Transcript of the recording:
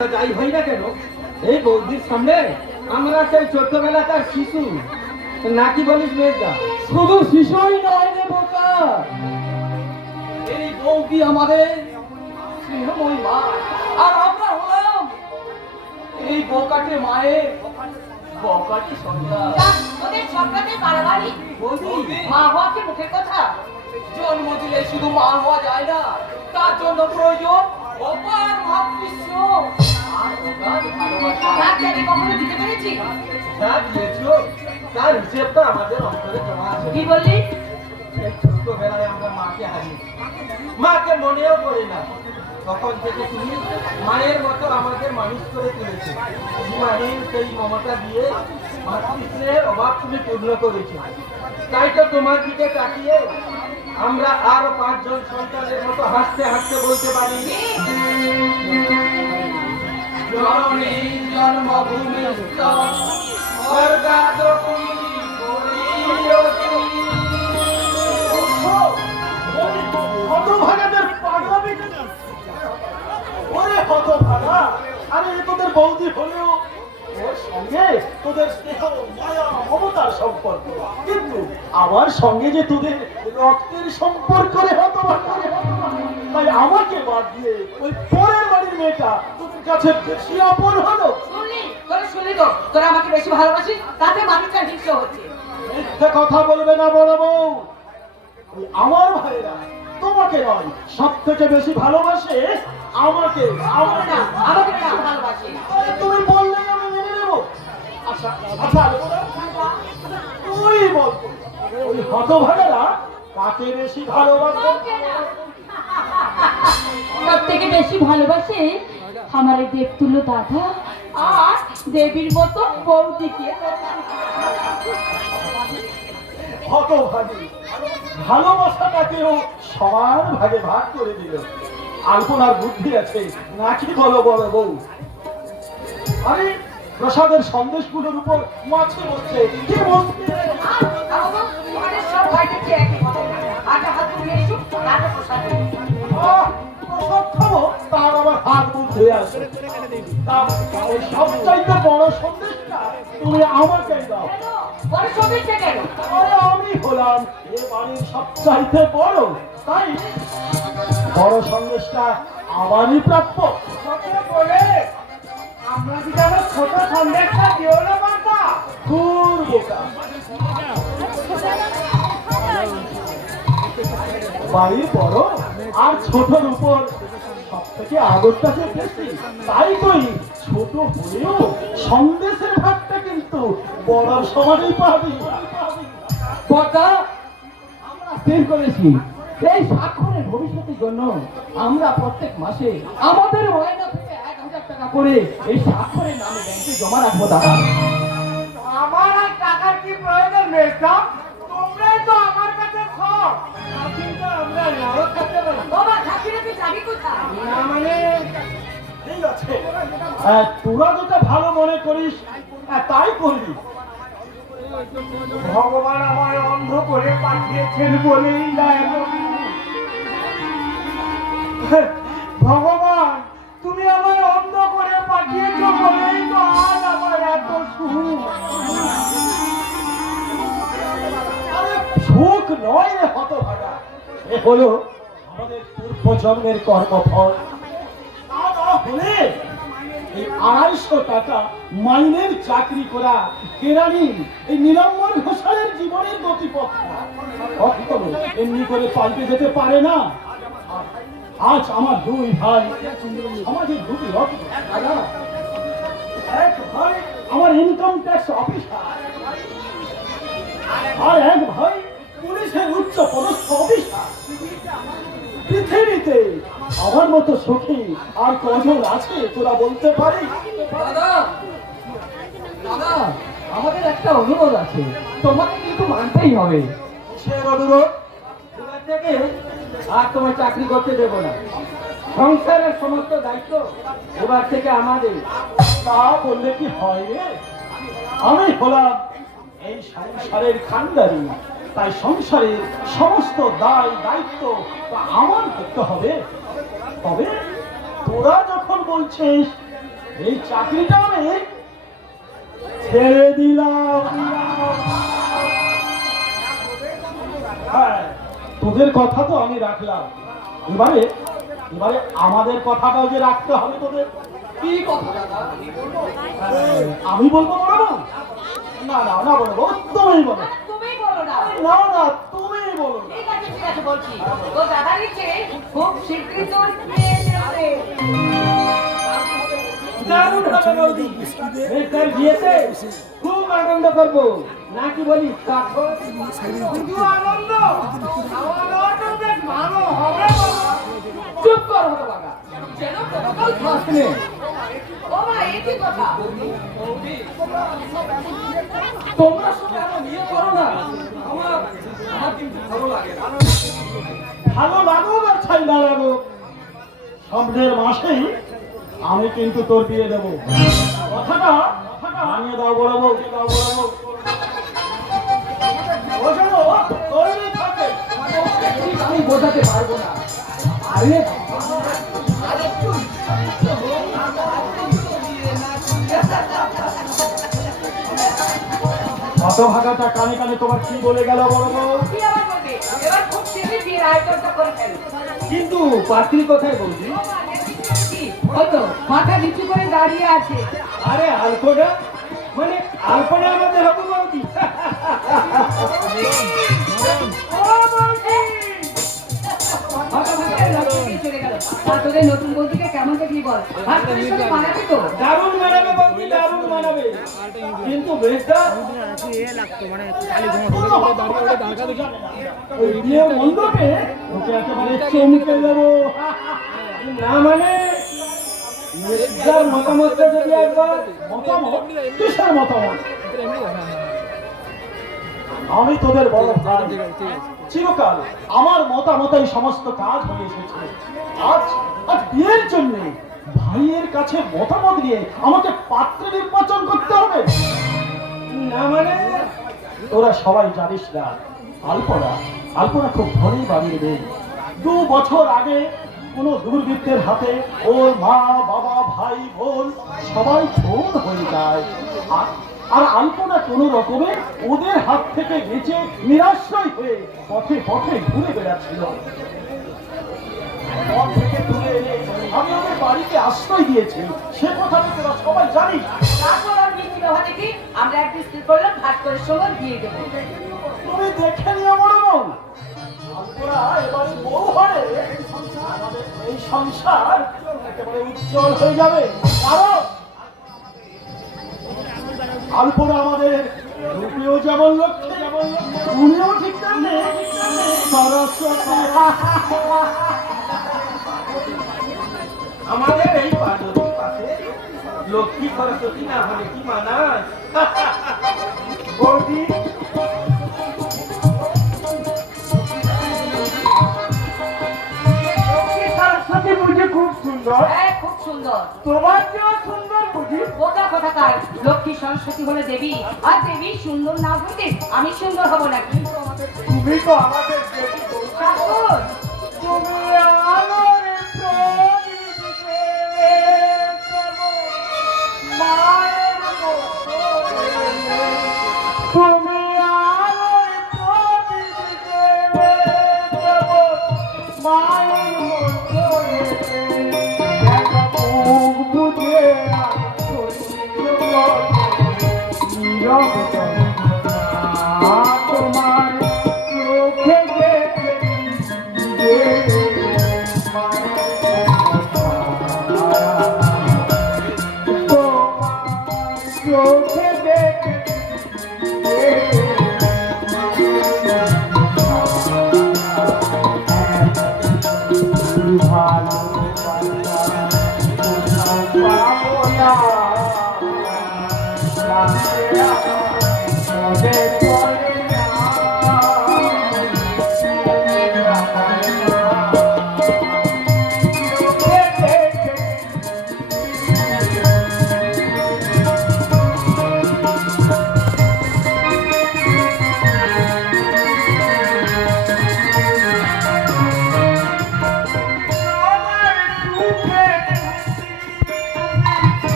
যাই হই না কেন, এই বৌদির সামনে আমরা সেই ছোট্টবেলাকার শিশু নাকি বলিস মেয়েটা? শুধু শিশুই নয় রে বোকা, এই বৌদি আমাদের স্নেহময়ী মা, আর আমরা হলাম এই বোকাটে মায়ের বোকাটে সন্তান। ওদের সরকারে বাড়াবাড়ি বৌদি, মা হওয়াকে মুখের কথা। জন্ম দিলে শুধু মা হওয়া যায় না, তার জন্য প্রয়োজন অপার মাতৃস্য আর অগাধ ভালোবাসা। তার জায়গায় কখনো দিতে পেরেছি? যা দিয়েছো তার হিসেবটা আমাদের অন্তরে জমা আছে। কি বললি? এই ছোট্টবেলায় আমরা মাকে হারিয়েছি, মাকে মনেও করি না। তখন থেকে তুমি মায়ের মতো আমাদের মানুষ করে তুলেছো। মায়ের সেই মমতা দিয়ে মাতৃস্নেহের অভাব তুমি পূর্ণ করেছো। তাই তো তোমার দিকে তাকিয়ে আমরা আরো 5 জন সন্তানের মতো হাসতে হাসতে বলতে পারি, জননী জন্মভূমি স্বর্গাদপি করিয়সি। হতভাগাদের পাগলামি কেন? ওরে হতভাগা, আরে এ তোদের বৌদি হলেও ওর সঙ্গে তোদের স্নেহ মায়া মমতার সম্পর্ক, কিন্তু আমার সঙ্গে যে তোদের রক্তের সম্পর্ক রে হতভাগা। তাই আমাকে বাদ দিয়ে ওই পরের বাড়ির মেয়েটা তোদের কাছে বেশি আপন হলো। শুনলি তো, তোরা আমাকে বেশি ভালোবাসিস, তাতে মানুষটা হিংসা হচ্ছে। মিথ্যে কথা বলবে না বড় বউ। ওই আমার ভাইরা তোমাকে নয়, সব থেকে বেশি ভালোবাসে আমাকে। আমাকে না, আমাকে বেশি ভালোবাসে। আরে তুমি বললে আমি মেনে নেব। আচ্ছা আচ্ছা তুই বল, ওই হতভাগারা কাকে বেশি ভালোবাসে? ওকে না। সব থেকে বেশি ভালোবাসে আমার এই দেবতুল্য দাদা আর দেবীর মতো বৌদিকে। হতভাগী ভালোবাসাটাকেও সমান ভাগে ভাগ করে দিল। আলপনার বুদ্ধি আছে নাকি বলো বড় বউ? আরে প্রসাদের সন্দেশগুলোর উপর মাছি বসছে, কি বলছে? তোমাদের সব ভাইটা কি একই কথা? আটা হাত ধুয়ে এসো, তারপর প্রসাদ দেবো। প্রসাদ খাবো, তার আবার হাত মুখ ধুয়ে আসে। ওই সবচাইতে বড় সন্দেশটা তুমি আমাকে দাও। পরে সন্দেশটা কেন? আরে আমি হলাম এ বাড়ির সবচাইতে বড়, তাই বড় সন্দেশটা আমারই প্রাপ্য। বলে আমরা কি জানো ছোট সন্দেশটা দিও না মাতা? দূর বোকা, বাড়ি বড় আর ছোটর উপর সব থেকে আদরটাকে বেশি, তাই কই ছোট হলেও সন্দেশের ভাগটা কিন্তু বড় সমানেই পাবি। কথা আমরা স্থির করেছি, এই স্বাক্ষরের ভবিষ্যতের জন্য আমরা প্রত্যেক মাসে আমাদের মায়না থেকে 1000 টাকা করে এই স্বাক্ষরের নামে ব্যাংকে জমা রাখবো দাদা। আমার আর টাকার কি প্রয়োজন মেয়েটা? তোমরাই তো আমার কাছে সব। কিন্তু আমরা নাও থাকতে পারি বাবা, ঠাকুরে তুই যাবি কোথায়? না, মানে ঠিক আছে, তোরা যেটা ভালো মনে করিস তাই করবি। ভগবান আমায় অন্ধ করে পাঠিয়েছেন বলেই না এমন। ভগবান, তুমি আমায় অন্ধ করে পাঠিয়েছ বলেই তো আজ আমার এত সুখ। আরে সুখ নয় রে হতভাগা, এ হলো আমাদের পূর্বজন্মের কর্মফল। তা না হলে এই 250 টাকা মাইনের চাকরি করা কেরানি এই নীলাম্বর ঘোষালের জীবনের গতিপথ কখনো এমনি করে পাল্টে যেতে পারে না। আজ আমার 2 ভাই সমাজের 2টি রত্ন। এক ভাই আমার ইনকাম ট্যাক্স অফিসার, আর এক ভাই পুলিশের উচ্চ পদস্থ অফিসার। পৃথিবীতে আমার মতো সুখী আর কজন আছে তোরা বলতে পারি? দাদা দাদা, আমাদের একটা অনুরোধ আছে, তোমাকে কিন্তু মানতেই হবে। কিসের অনুরোধ? এবার থেকে আর তোমার চাকরি করতে দেব না। সংসারের সমস্ত দায়িত্ব এবার থেকে আমাদের। তা বললে কি হয় রে? আমি হলাম এই সংসারের খানদারি, তাই সংসারের সমস্ত দায় দায়িত্ব আমার করতে হবে। তবে তোরা যখন বলছিস এই চাকরিটা আমি ছেড়ে দিলাম। হ্যাঁ, তোদের কথা তো আমি রাখলাম, এবারে এবারে আমাদের কথাটাও যে রাখতে হবে তোদের। কি কথা দাদা? আমি বলবো বলো? না না না, বলবো তুমি বলো। তুমি বলো না। না না, তুমি বলো। ঠিক আছে বলছি। তো দাদার ইচ্ছে খুব শীঘ্রই তোর বিয়ে দেবে। দারুণ হবে বৌদি, মেয়েটার বিয়েতে খুব আনন্দ করবো, নাকি বলি কাকু? শুধু আনন্দ, খাওয়া-দাওয়াটাও বেশ ভালো হবে বাবা। চুপ কর হতভাগা, যেন কতকাল খাস নে। ও মা, এই কি কথা? তোমরা সব কেন বিয়ে করো না? আমার আমার কিন্তু ভালো লাগে না। ভালো লাগুক আর ছাই না লাগুক, সামনের মাসেই আমি কিন্তু তোর বিয়ে দেবো। কথাটা জানিয়ে দাও বড় বউ, দাও বড় বউ। ও যেন তৈরি থাকে। আমি বোঝাতে পারবো না। আরে হতভাগাটা কানে কানে তোমার কি বলে গেল বড় বউ? কি আবার বলবে? এবার খুব শীঘ্রই বিয়ের আয়োজনটা করে ফেলো। কিন্তু পাত্রী কোথায় বলছি? ও মা, দেখি, ওই তো মাথা নিচু করে দাঁড়িয়ে আছে। আরে আলপনা, মানে আলপনা আমাদের হবে বৌদি। চলে গেল। আর তোদের নতুন বৌদিকে কেমন দেখলি বল? আর তোর সাথে মানাবি তো? দারুণ মানাবে বৌদি, দারুণ মানাবে। কিন্তু বেশটা ওই বিয়ে মণ্ডপে ওকে একেবারে চমকে দেবো। না মানে যার মতামতটা যদি একবার মতামত? কিসের মতামত? আমি তোদের বড় ভাই, চিরকাল আমার মতামত এই সমস্ত কাজ হয়ে এসেছে। আজ আজ বিয়ের জন্য ভাইয়ের কাছে মতামত নিয়ে আমাকে পাত্র নির্বাচন করতে হবে। না মানে তোরা সবাই জানিস না, আলপনা আলপনা খুব ধনী বাড়ির মেয়ে। 2 বছর আগে কোনো দুর্বৃত্তের হাতে ওর মা বাবা ভাই বোন সবাই খুন হয়ে যায়। আর আলপনা কোনো রকমে ওদের হাত থেকে বেঁচে নিরাশ্রয় হয়ে পথে পথে ঘুরে বেড়াচ্ছিল। পথ থেকে তুলে এনে আমি ওদের বাড়িতে আশ্রয় দিয়েছি, সে কথা তোরা সবাই জানিস। তারপর আর মিষ্টি ব্যবহার দেখি আমরা একদিন স্থির করলাম ভাত করে সঙ্গে বিয়ে দেবো। তুমি দেখে নিও বড় বউ, আলপনা এবারে বউ হলে আমাদের এই সংসার একেবারে উজ্জ্বল হয়ে যাবে। কারণ আলপনা আমাদের রূপেও যেমন লক্ষ্যে, উনিও ঠিক তেমনি সরস্বতী। আমাদের এই পার্বতীর পাশে লক্ষ্মী সরস্বতী না হলে কি মানাস? বৌদি, সরস্বতী বুঝি খুব সুন্দর, হ্যাঁ, খুব সুন্দর। তোমার চেয়েও সুন্দর বুঝি। বোকা কোথাকার, লক্ষ্মী সরস্বতী হলে দেবী, আর দেবী সুন্দর না হইতে আমি সুন্দর হব নাকি? তুমি তো আমাদের দেবী। ঠাকুর, তুমি